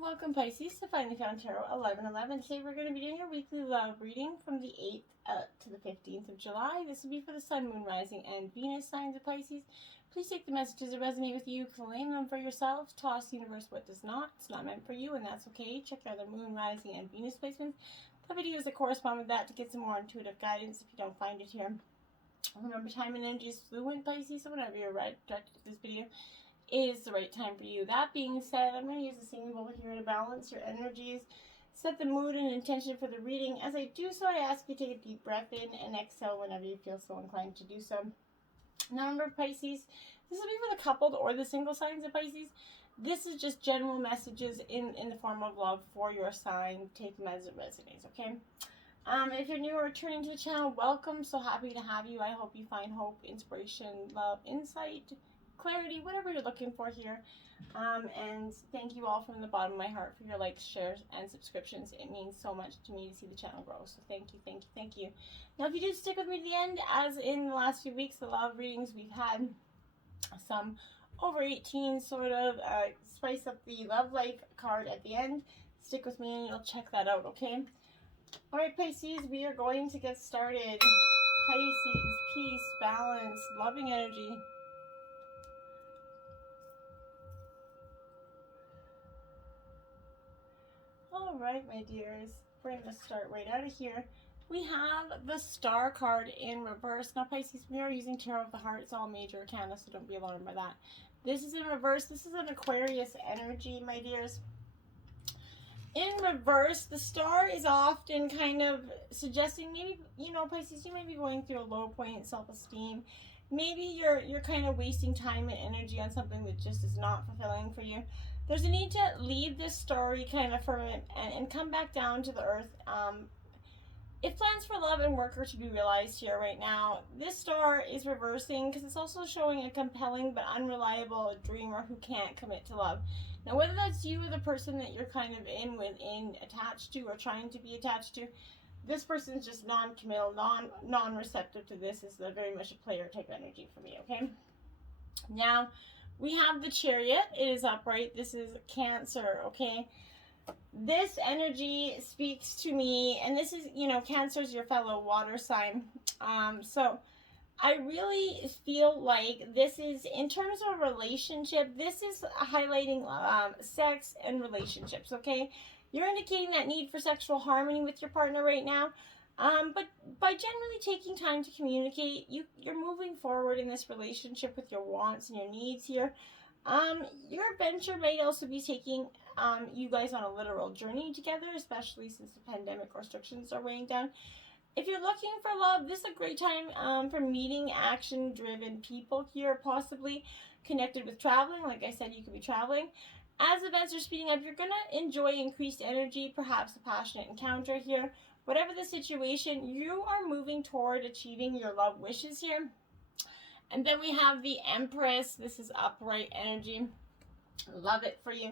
Welcome Pisces to Finally Found Tarot 1111. Today we're going to be doing a weekly love reading from the 8th to the 15th of July. This will be for the Sun, Moon, Rising, and Venus signs of Pisces. Please take the messages that resonate with you, claim them for yourself, toss the universe what does not. It's not meant for you, and that's okay. Check out the Moon, Rising, and Venus placements. The videos that correspond with that to get some more intuitive guidance if you don't find it here. Remember, time and energy is fluent, Pisces, so whenever you're directed to this video, is the right time for you. That being said, I'm going to use the singing bowl here to balance your energies, set the mood and intention for the reading. As I do so, I ask you to take a deep breath in and exhale whenever you feel so inclined to do so. Now remember, Pisces, this will be for the coupled or the single signs of Pisces. This is just general messages in the form of love for your sign. Take them as it resonates, okay? If you're new or returning to the channel, welcome. So happy to have you. I hope you find hope, inspiration, love, insight, clarity, whatever you're looking for here. And thank you all from the bottom of my heart for your likes, shares, and subscriptions. It means so much to me to see the channel grow. So thank you, thank you, thank you. Now, if you do stick with me to the end, as in the last few weeks, the love readings, we've had some over 18 sort of spice up the love life card at the end. Stick with me and you'll check that out, okay? All right, Pisces, we are going to get started. Pisces, peace, balance, loving energy. All right, my dears, we're going to start right out of here. We have the Star card in reverse. Now, Pisces, we are using Tarot of the Heart. It's all major arcana, so don't be alarmed by that. This is in reverse. This is an Aquarius energy, my dears. In reverse, the Star is often kind of suggesting maybe, you know, Pisces, you may be going through a low point in self-esteem. Maybe you're kind of wasting time and energy on something that just is not fulfilling for you. There's a need to leave this story kind of for and come back down to the earth. If plans for love and work are to be realized here right now, this star is reversing because it's also showing a compelling but unreliable dreamer who can't commit to love. Now, whether that's you or the person that you're kind of attached to or trying to be attached to, this person's just non-committal, non-receptive to this. Is very much a player type energy for me, okay? Now, we have the Chariot. It is upright. This is Cancer, okay? This energy speaks to me, and this is, you know, Cancer is your fellow water sign. So I really feel like this is, in terms of a relationship, this is highlighting sex and relationships, okay? You're indicating that need for sexual harmony with your partner right now. But by generally taking time to communicate, you're moving forward in this relationship with your wants and your needs here. Your adventure might also be taking you guys on a literal journey together, especially since the pandemic restrictions are weighing down. If you're looking for love, this is a great time for meeting action-driven people here, possibly connected with traveling. Like I said, you could be traveling. As events are speeding up, you're going to enjoy increased energy, perhaps a passionate encounter here. Whatever the situation, you are moving toward achieving your love wishes here. And then we have the Empress. This is upright energy. Love it for you.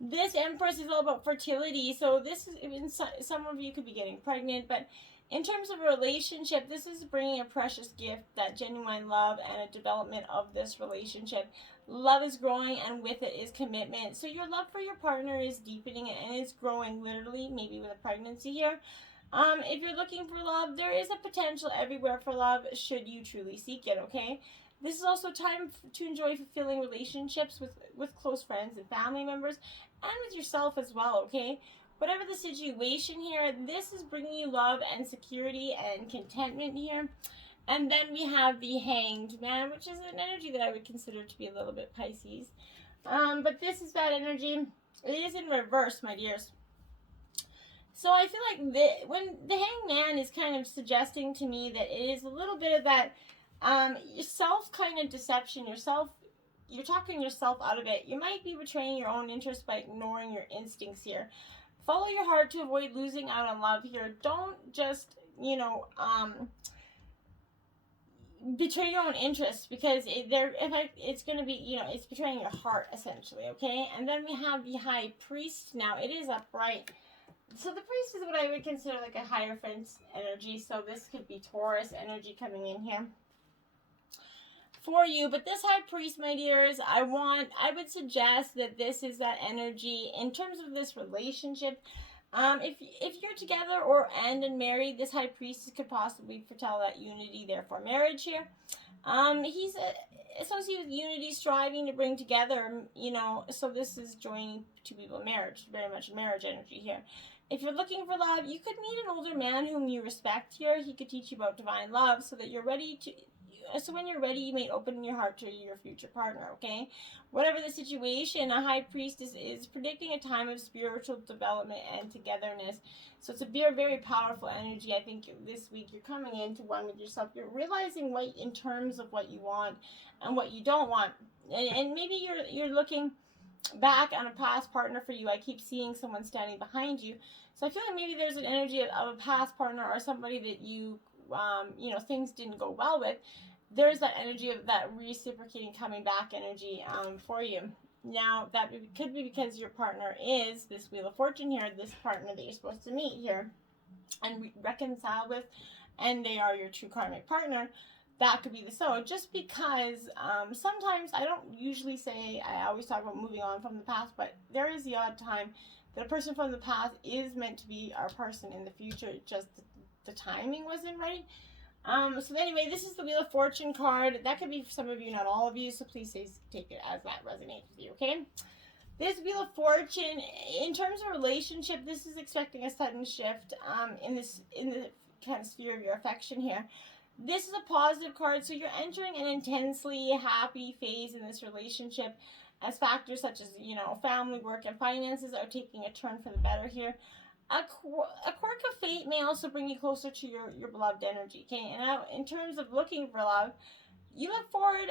This Empress is all about fertility. So this is, some of you could be getting pregnant, but in terms of a relationship, this is bringing a precious gift, that genuine love and a development of this relationship. Love is growing, and with it is commitment. So your love for your partner is deepening, and it's growing literally, maybe with a pregnancy here. If you're looking for love, there is a potential everywhere for love should you truly seek it, okay? This is also time to enjoy fulfilling relationships with close friends and family members, and with yourself as well, okay? Whatever the situation here, this is bringing you love and security and contentment here. And then we have the Hanged Man, which is an energy that I would consider to be a little bit Pisces. But this is that energy. It is in reverse, my dears. So I feel like when the Hanged Man is kind of suggesting to me that it is a little bit of that self kind of deception, you're talking yourself out of it. You might be betraying your own interests by ignoring your instincts here. Follow your heart to avoid losing out on love here. Don't just, you know, betray your own interests, because it's going to be, you know, it's betraying your heart essentially, okay? And then we have the High Priest. Now, it is upright. So the Priest is what I would consider like a Hierophant energy. So this could be Taurus energy coming in here. for you. But this High Priest, my dears, I would suggest that this is that energy in terms of this relationship. If you're together or and married, this High Priest could possibly foretell that unity, therefore marriage here. He's associated with unity, striving to bring together, so this is joining two people in marriage, very much marriage energy here. If you're looking for love, you could meet an older man whom you respect here. He could teach you about divine love so that you're ready to, so when you're ready, you may open your heart to your future partner, okay? Whatever the situation, a High Priest is predicting a time of spiritual development and togetherness. So it's a very, very powerful energy. I think this week you're coming into one with yourself. You're realizing what, in terms of what you want and what you don't want. And maybe you're looking back on a past partner for you. I keep seeing someone standing behind you. So I feel like maybe there's an energy of a past partner or somebody that you, things didn't go well with. There's that energy of that reciprocating, coming back energy for you. Now, that could be because your partner is this Wheel of Fortune here, this partner that you're supposed to meet here and reconcile with, and they are your true karmic partner. That could be the so. Just because sometimes, I don't usually say, I always talk about moving on from the past, but there is the odd time that a person from the past is meant to be our person in the future. Just the timing wasn't right. So anyway, this is the Wheel of Fortune card. That could be for some of you, not all of you, so please take it as that resonates with you, okay? This Wheel of Fortune, in terms of relationship, this is expecting a sudden shift in the kind of sphere of your affection here. This is a positive card, so you're entering an intensely happy phase in this relationship as factors such as, family, work, and finances are taking a turn for the better here. A quirk of fate may also bring you closer to your beloved energy, okay? And now, in terms of looking for love, you look forward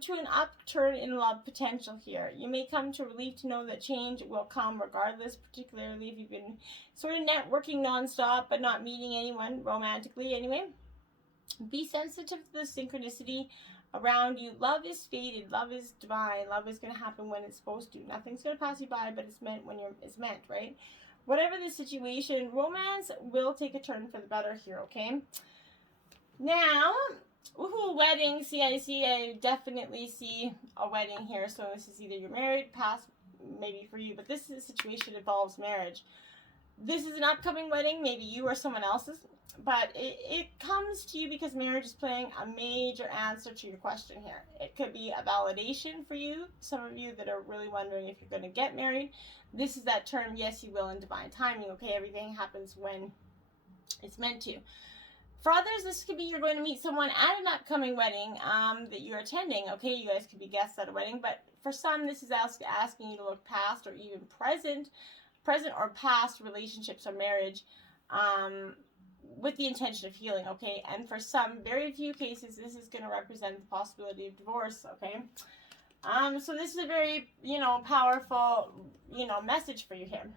to an upturn in love potential here. You may come to relief to know that change will come regardless, particularly if you've been sort of networking nonstop but not meeting anyone romantically anyway. Be sensitive to the synchronicity around you. Love is fated. Love is divine. Love is going to happen when it's supposed to. Nothing's going to pass you by, but it's meant when it's meant, right? Whatever the situation, romance will take a turn for the better here, okay? Now, wedding. I definitely see a wedding here. So this is either you're married, past, maybe for you, but this situation involves marriage. This is an upcoming wedding, maybe you or someone else's, but it comes to you because marriage is playing a major answer to your question here. It could be a validation for you, some of you that are really wondering if you're going to get married. This is that term, yes, you will, in divine timing, okay? Everything happens when it's meant to. For others, this could be you're going to meet someone at an upcoming wedding that you're attending, okay? You guys could be guests at a wedding, but for some, this is asking you to look past or even present or past relationships or marriage with the intention of healing, okay? And for some, very few cases, this is going to represent the possibility of divorce, okay? So this is a very, powerful, message for you here.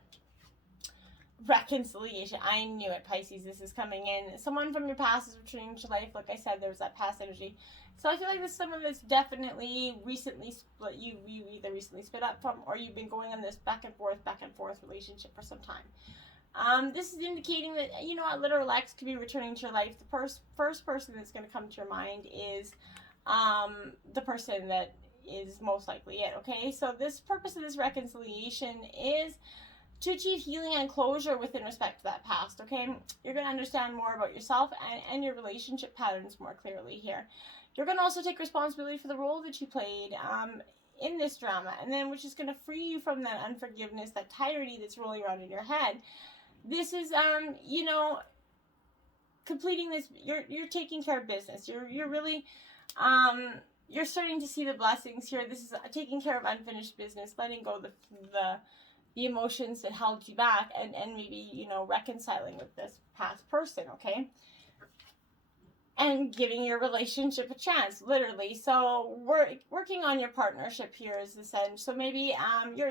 Reconciliation. I knew it, Pisces. This is coming in. Someone from your past is returning to life. Like I said, there was that past energy. So I feel like some of it's definitely recently split. You either recently split up from, or you've been going on this back and forth relationship for some time. This is indicating that, a literal ex could be returning to your life. The first person that's going to come to your mind is the person that is most likely it, okay? So this purpose of this reconciliation is to achieve healing and closure within respect to that past, okay? You're going to understand more about yourself and your relationship patterns more clearly here. You're going to also take responsibility for the role that you played in this drama, and then which is going to free you from that unforgiveness, that tyranny that's rolling around in your head. This is, completing this, you're taking care of business. You're really, you're starting to see the blessings here. This is taking care of unfinished business, letting go the emotions that held you back, and maybe, reconciling with this past person, okay? And giving your relationship a chance, literally. So working on your partnership here is this end. So maybe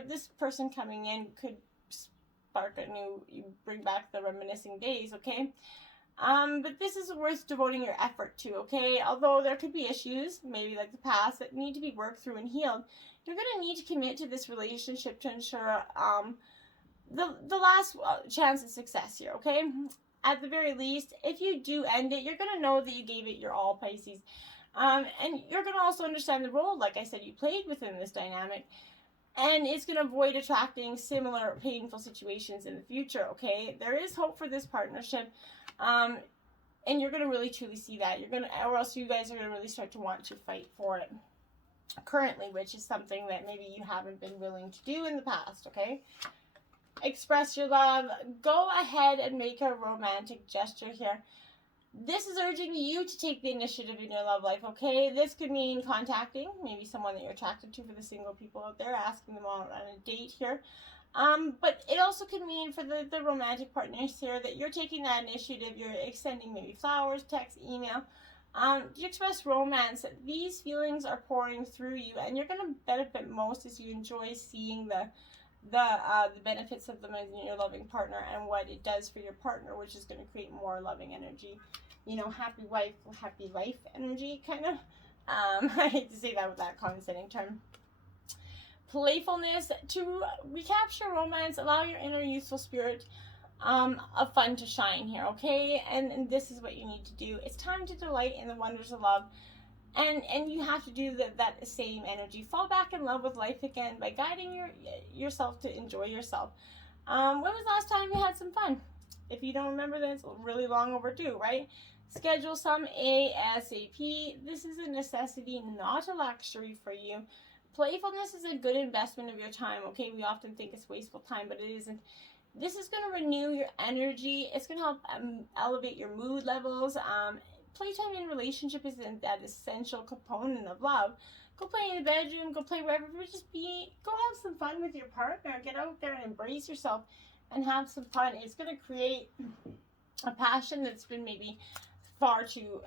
this person coming in could spark you bring back the reminiscing days, okay? But this is worth devoting your effort to, okay? Although there could be issues, maybe like the past, that need to be worked through and healed. You're going to need to commit to this relationship to ensure the last chance of success here, okay? At the very least, if you do end it, you're going to know that you gave it your all, Pisces. And you're going to also understand the role, like I said, you played within this dynamic. And it's going to avoid attracting similar painful situations in the future, okay? There is hope for this partnership. And you're going to really truly see that. Or else you guys are going to really start to want to fight for it currently, which is something that maybe you haven't been willing to do in the past, okay? Express your love. Go ahead and make a romantic gesture here. This is urging you to take the initiative in your love life, okay? This could mean contacting maybe someone that you're attracted to, for the single people out there, asking them on a date here. But it also could mean for the romantic partners here that you're taking that initiative. You're extending maybe flowers, text, email. To express romance. These feelings are pouring through you, and you're going to benefit most as you enjoy seeing the benefits of them in your loving partner and what it does for your partner, which is going to create more loving energy. You know, happy wife, happy life energy, kind of. I hate to say that with that condescending term. Playfulness. To recapture romance, allow your inner youthful spirit of fun to shine here, okay? And this is what you need to do. It's time to delight in the wonders of love. And you have to do that same energy. Fall back in love with life again by guiding yourself to enjoy yourself. When was the last time you had some fun? If you don't remember, then it's really long overdue, right? Schedule some ASAP. This is a necessity, not a luxury for you. Playfulness is a good investment of your time, okay? We often think it's wasteful time, but it isn't. This is going to renew your energy. It's going to help elevate your mood levels. Playtime in relationship is that essential component of love. Go play in the bedroom, go play wherever, but go have some fun with your partner. Get out there and embrace yourself and have some fun. It's going to create a passion that's been maybe far too,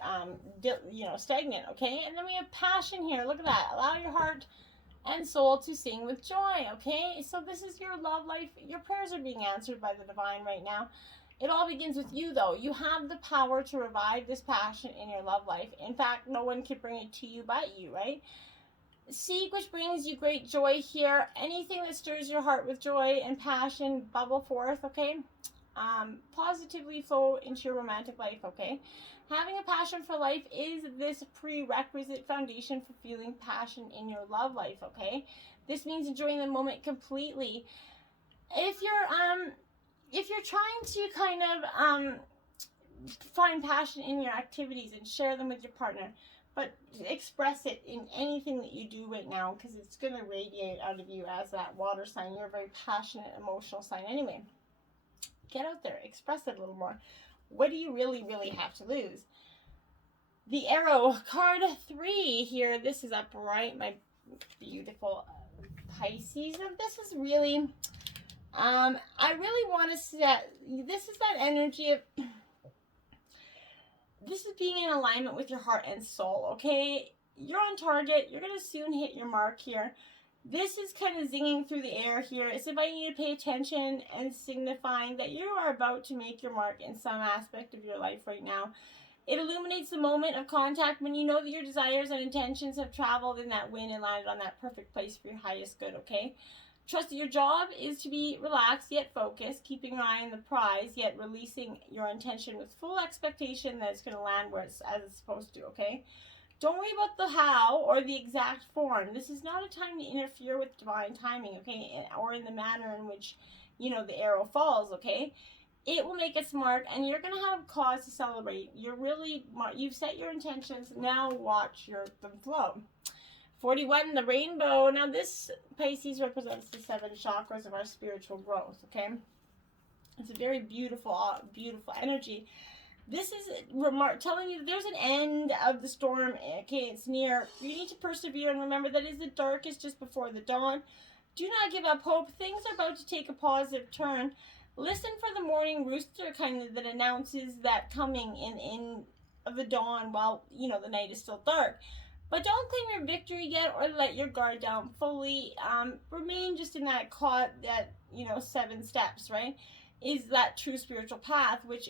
stagnant, okay? And then we have passion here. Look at that. Allow your heart and soul to sing with joy, okay? So this is your love life. Your prayers are being answered by the divine right now. It all begins with you, though. You have the power to revive this passion in your love life. In fact, no one can bring it to you but you, right? Seek which brings you great joy here. Anything that stirs your heart with joy and passion, bubble forth, okay? Positively flow into your romantic life, okay? Having a passion for life is this prerequisite foundation for feeling passion in your love life, okay? This means enjoying the moment completely. If you're trying to kind of find passion in your activities and share them with your partner, but express it in anything that you do right now, because it's going to radiate out of you as that water sign. You're a very passionate, emotional sign anyway. Get out there, express it a little more. What do you really, really have to lose? The Arrow, card 3 here. This is upright, my beautiful Pisces. And this is really, I really want to set, this is that energy of, this is being in alignment with your heart and soul, okay? You're on target. You're going to soon hit your mark here. This is kind of zinging through the air here. It's inviting you to pay attention and signifying that you are about to make your mark in some aspect of your life right now. It illuminates the moment of contact when you know that your desires and intentions have traveled in that wind and landed on that perfect place for your highest good, okay? Trust that your job is to be relaxed yet focused, keeping your eye on the prize, yet releasing your intention with full expectation that it's going to land where as it's supposed to, okay? Don't worry about the how or the exact form. This is not a time to interfere with divine timing, okay? Or in the manner in which, the arrow falls, okay? It will make its mark, and you're going to have cause to celebrate. You've set your intentions. Now watch them flow. 41, the rainbow. Now this, Pisces, represents the 7 chakras of our spiritual growth, okay? It's a very beautiful, beautiful energy. This is telling you that there's an end of the storm, okay? It's near. You need to persevere and remember that it is the darkest just before the dawn. Do not give up hope. Things are about to take a positive turn. Listen for the morning rooster kind of that announces that coming in of the dawn while, the night is still dark. But don't claim your victory yet or let your guard down fully. Remain just in that 7 steps, right? Is that true spiritual path, which,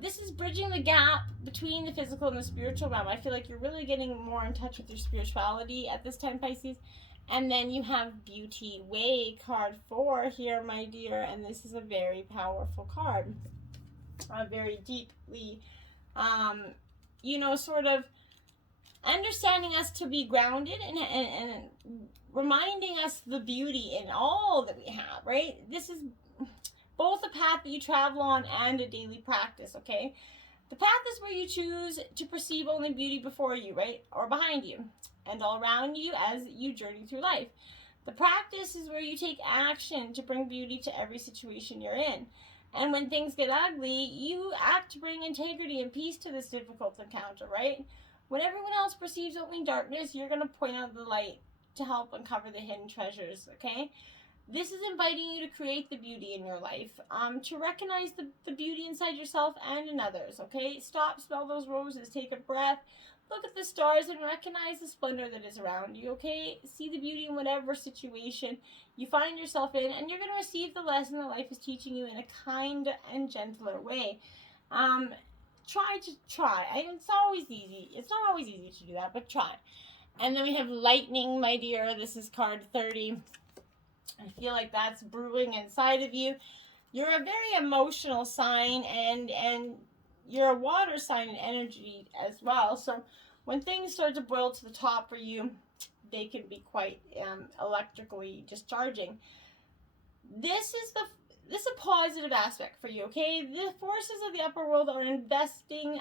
this is bridging the gap between the physical and the spiritual realm. I feel like you're really getting more in touch with your spirituality at this time, Pisces. And then you have Beauty Way, card 4 here, my dear. And this is a very powerful card. Very deeply you know, sort of understanding us to be grounded and reminding us the beauty in all that we have, right? This is both a path that you travel on and a daily practice, okay? The path is where you choose to perceive only beauty before you, right? Or behind you, and all around you as you journey through life. The practice is where you take action to bring beauty to every situation you're in. And when things get ugly, you act to bring integrity and peace to this difficult encounter, right? When everyone else perceives only darkness, you're going to point out the light to help uncover the hidden treasures, okay? This is inviting you to create the beauty in your life, to recognize the beauty inside yourself and in others, okay? Stop, smell those roses, take a breath, look at the stars, and recognize the splendor that is around you, okay? See the beauty in whatever situation you find yourself in, and you're going to receive the lesson that life is teaching you in a kind and gentler way. Try. It's always easy. It's not always easy to do that, but try. And then we have lightning, my dear. This is card 30. I feel like that's brewing inside of you. You're a very emotional sign, and you're a water sign in energy as well. So when things start to boil to the top for you, they can be quite electrically discharging. This is a positive aspect for you, okay? The forces of the upper world are investing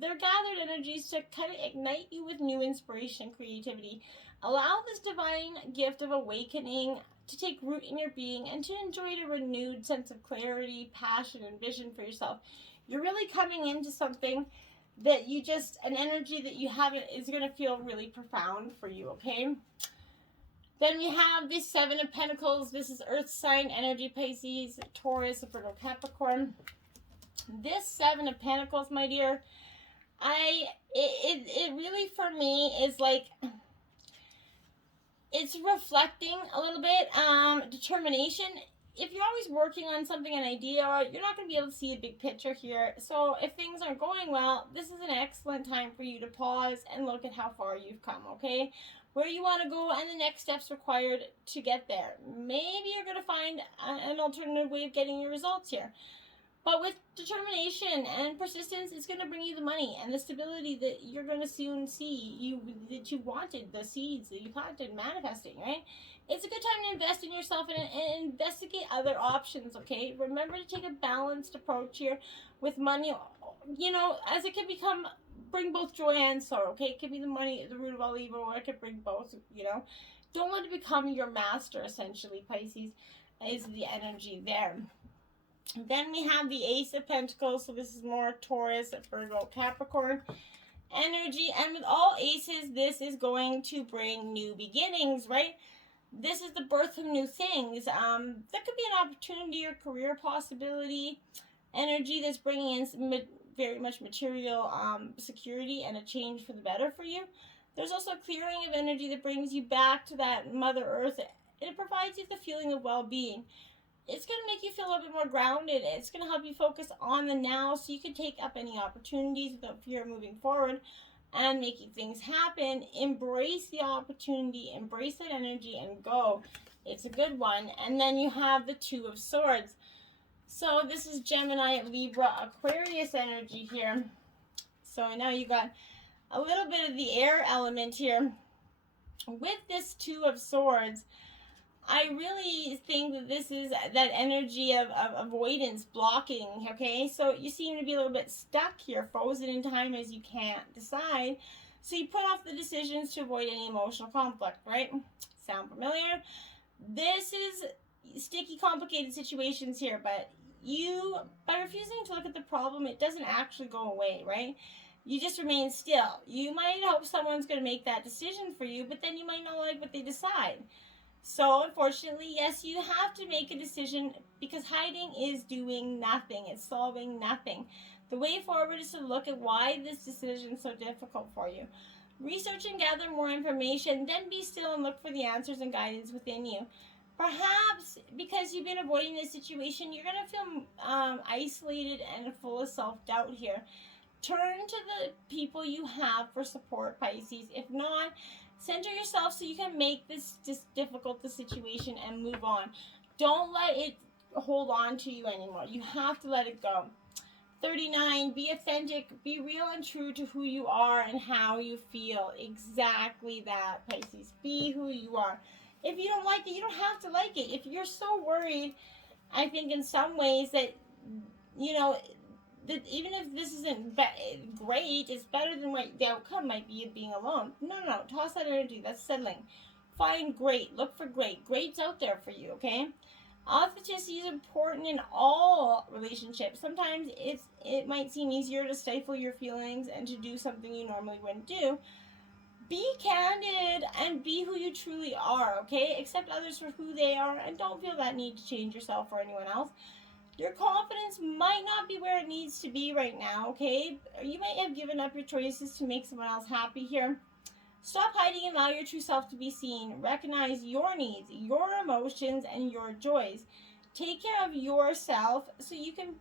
their gathered energies to kind of ignite you with new inspiration, creativity. Allow this divine gift of awakening to take root in your being and to enjoy a renewed sense of clarity, passion, and vision for yourself. You're really coming into something that an energy that you haven't, is going to feel really profound for you, okay? Then we have this Seven of Pentacles. This is Earth sign energy, Pisces, Taurus, Virgo, Capricorn. This Seven of Pentacles, my dear, it really for me is like, it's reflecting a little bit determination. If you're always working on something, an idea, you're not going to be able to see a big picture here. So if things aren't going well, this is an excellent time for you to pause and look at how far you've come, okay? Where you want to go and the next steps required to get there. Maybe you're going to find an alternative way of getting your results here. But with determination and persistence, it's going to bring you the money and the stability that you're going to soon see, that you wanted, the seeds that you planted manifesting, right? It's a good time to invest in yourself and investigate other options, okay? Remember to take a balanced approach here with money, you know, as it can bring both joy and sorrow, okay? It could be the money, the root of all evil, or it could bring both, you know? Don't let it become your master, essentially, Pisces, is the energy there. Then we have the Ace of Pentacles, so this is more Taurus, Virgo, Capricorn energy. And with all aces, this is going to bring new beginnings, right? This is the birth of new things. That could be an opportunity or career possibility energy that's bringing in very much material security and a change for the better for you. There's also a clearing of energy that brings you back to that Mother Earth. It provides you the feeling of well-being. It's going to make you feel a little bit more grounded. It's going to help you focus on the now so you can take up any opportunities without fear of moving forward and making things happen. Embrace the opportunity, embrace that energy, and go. It's a good one. And then you have the Two of Swords. So this is Gemini, Libra, Aquarius energy here. So now you got a little bit of the air element here. With this Two of Swords, I really think that this is that energy of avoidance, blocking, okay? So you seem to be a little bit stuck here, frozen in time as you can't decide. So you put off the decisions to avoid any emotional conflict, right? Sound familiar? This is sticky, complicated situations here, but by refusing to look at the problem, it doesn't actually go away, right? You just remain still. You might hope someone's going to make that decision for you, but then you might not like what they decide. So, unfortunately, yes, you have to make a decision because hiding is doing nothing. It's solving nothing. The way forward is to look at why this decision is so difficult for you. Research and gather more information, then be still and look for the answers and guidance within you. Perhaps because you've been avoiding this situation, you're going to feel isolated and full of self-doubt here. Turn to the people you have for support, Pisces. If not, center yourself so you can make this difficult situation and move on. Don't let it hold on to you anymore. You have to let it go. 39, be authentic, be real and true to who you are and how you feel. Exactly that, Pisces. Be who you are. If you don't like it, you don't have to like it. If you're so worried, I think in some ways that, you know, that even if this isn't great, it's better than what the outcome might be of being alone. No, toss that energy. That's settling. Find great. Look for great. Great's out there for you, okay? Authenticity is important in all relationships. Sometimes it might seem easier to stifle your feelings and to do something you normally wouldn't do. Be candid and be who you truly are, okay? Accept others for who they are and don't feel that need to change yourself or anyone else. Your confidence might not be where it needs to be right now, okay? You might have given up your choices to make someone else happy here. Stop hiding and allow your true self to be seen. Recognize your needs, your emotions, and your joys. Take care of yourself so you can,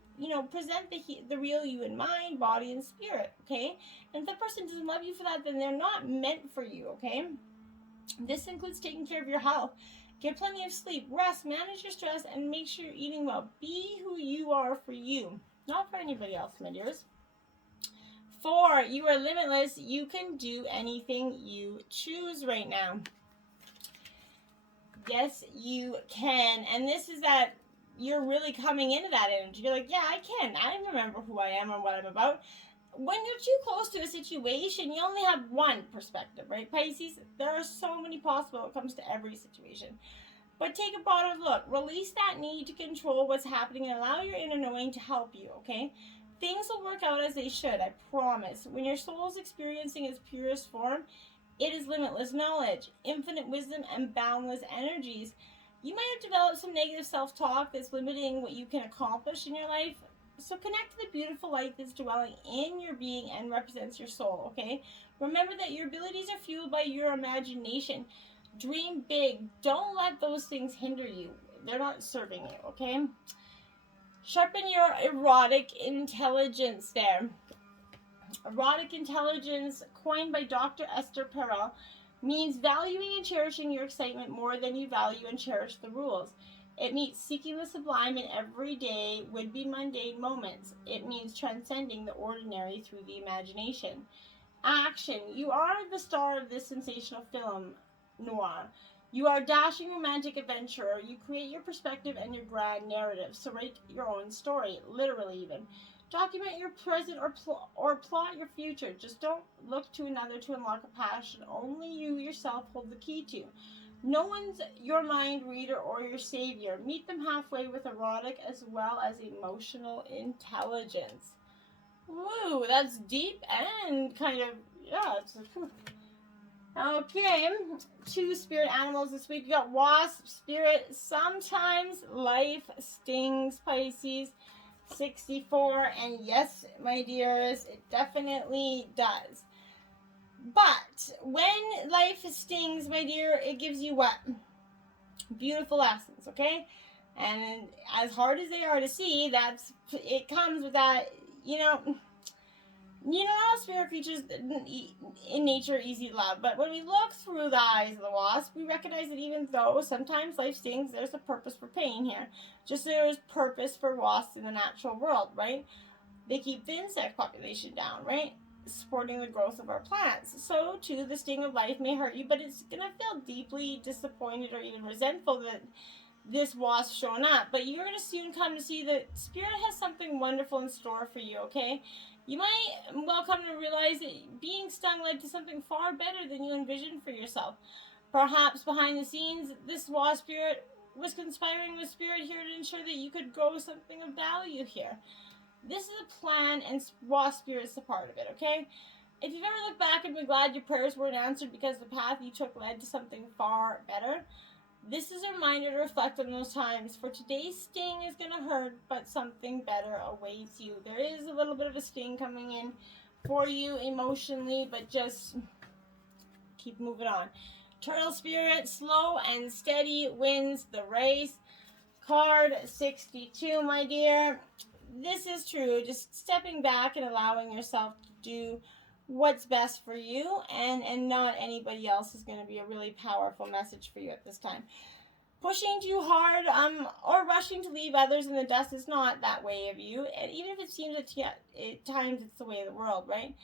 present the real you in mind, body, and spirit, okay? And if the person doesn't love you for that, then they're not meant for you, okay? This includes taking care of your health. Get plenty of sleep, rest, manage your stress, and make sure you're eating well. Be who you are for you, not for anybody else, my dears. 4, you are limitless. You can do anything you choose right now. Yes, you can. And this is that you're really coming into that energy. You're like, yeah, I can. I remember who I am and what I'm about. When you're too close to a situation, you only have one perspective, right, Pisces? There are so many possible when it comes to every situation. But take a broader look. Release that need to control what's happening and allow your inner knowing to help you, okay? Things will work out as they should, I promise. When your soul is experiencing its purest form, it is limitless knowledge, infinite wisdom, and boundless energies. You might have developed some negative self-talk that's limiting what you can accomplish in your life. So connect to the beautiful light that's dwelling in your being and represents your soul, okay? Remember that your abilities are fueled by your imagination. Dream big. Don't let those things hinder you. They're not serving you, okay? Sharpen your erotic intelligence there. Erotic intelligence, coined by Dr. Esther Perel, means valuing and cherishing your excitement more than you value and cherish the rules. It means seeking the sublime in everyday, would-be mundane moments. It means transcending the ordinary through the imagination. Action. You are the star of this sensational film noir. You are a dashing romantic adventurer. You create your perspective and your grand narrative. So write your own story, literally even. Document your present or plot your future. Just don't look to another to unlock a passion only you yourself hold the key to. No one's your mind reader or your savior. Meet them halfway with erotic as well as emotional intelligence. Woo, that's deep and kind of, yeah, okay, 2 spirit animals this week. We got wasp spirit. Sometimes life stings, Pisces. 64, and yes, my dears, it definitely does. But when life stings, my dear, it gives you what? Beautiful lessons, okay? And as hard as they are to see, it comes with that, all spirit creatures in nature are easy to love. But when we look through the eyes of the wasp, we recognize that even though sometimes life stings, there's a purpose for pain here. Just there's purpose for wasps in the natural world, right? They keep the insect population down, right? Supporting the growth of our plants. So too, the sting of life may hurt you, but it's going to feel deeply disappointed or even resentful that this wasp showing up. But you're going to soon come to see that Spirit has something wonderful in store for you, okay? You might well come to realize that being stung led to something far better than you envisioned for yourself. Perhaps behind the scenes, this wasp spirit was conspiring with Spirit here to ensure that you could grow something of value here. This is a plan, and wasp spirit is a part of it, okay? If you've ever looked back and been glad your prayers weren't answered because the path you took led to something far better, this is a reminder to reflect on those times. For today's sting is going to hurt, but something better awaits you. There is a little bit of a sting coming in for you emotionally, but just keep moving on. Turtle spirit, slow and steady wins the race. Card 62, my dear. This is true. Just stepping back and allowing yourself to do what's best for you, and not anybody else is going to be a really powerful message for you at this time. pushing too hard, or rushing to leave others in the dust is not that way of you. And even if it seems at times it's the way of the world, right?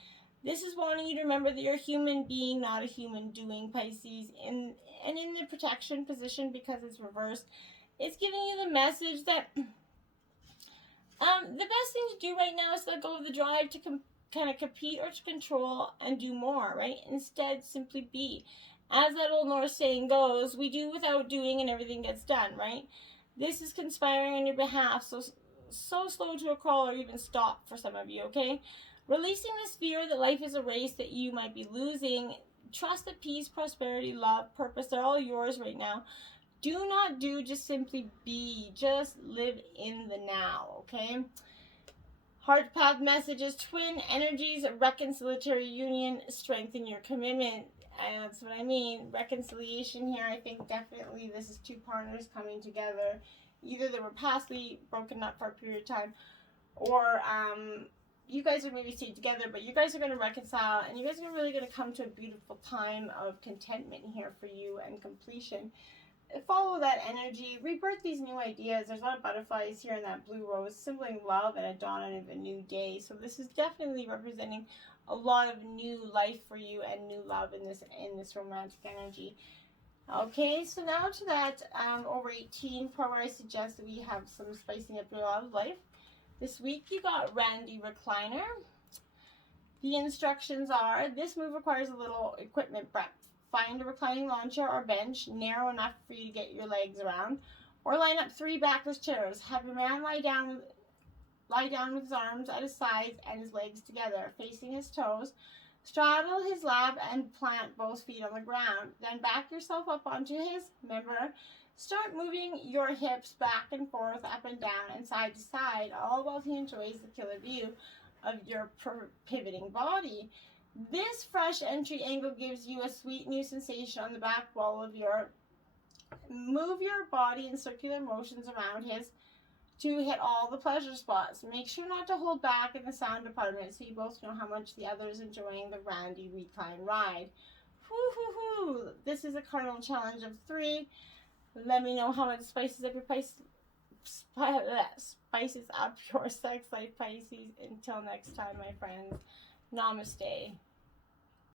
This is wanting you to remember that you're a human being, not a human doing, Pisces. And in the protection position, because it's reversed, it's giving you the message that the best thing to do right now is let go of the drive to kind of compete or to control and do more, right? Instead, simply be. As that old Norse saying goes, we do without doing and everything gets done, right? This is conspiring on your behalf, so slow to a crawl or even stop for some of you, okay? Releasing this fear that life is a race that you might be losing. Trust that peace, prosperity, love, purpose, they're all yours right now. Do not do, just simply be. Just live in the now, okay? Heart path messages, twin energies, reconciliatory union, strengthen your commitment. And that's what I mean. Reconciliation here, I think definitely this is two partners coming together. Either they were pastly broken up for a period of time, or you guys are maybe staying together, but you guys are going to reconcile, and you guys are really going to come to a beautiful time of contentment here for you and completion. Follow that energy, rebirth these new ideas. There's a lot of butterflies here in that blue rose, symboling love and a dawn of a new day. So this is definitely representing a lot of new life for you and new love in this romantic energy. Okay, so now to that over 18 part where I suggest that we have some spicing up your love life. This week you got Randy Recliner. The instructions are, this move requires a little equipment prep. Find a reclining lawn chair or bench, narrow enough for you to get your legs around, or line up 3 backless chairs. Have your man lie down with his arms at his sides and his legs together, facing his toes. Straddle his lap and plant both feet on the ground. Then back yourself up onto his member. Start moving your hips back and forth, up and down, and side to side, all while he enjoys the killer view of your pivoting body. This fresh entry angle gives you a sweet new sensation on the back wall of your. Move your body in circular motions around his to hit all the pleasure spots. Make sure not to hold back in the sound department so you both know how much the other is enjoying the Randy Recline ride. Woo-hoo-hoo! This is a cardinal challenge of 3. Let me know how much spices up your spices up your sex life, Pisces. Until next time, my friends. Namaste.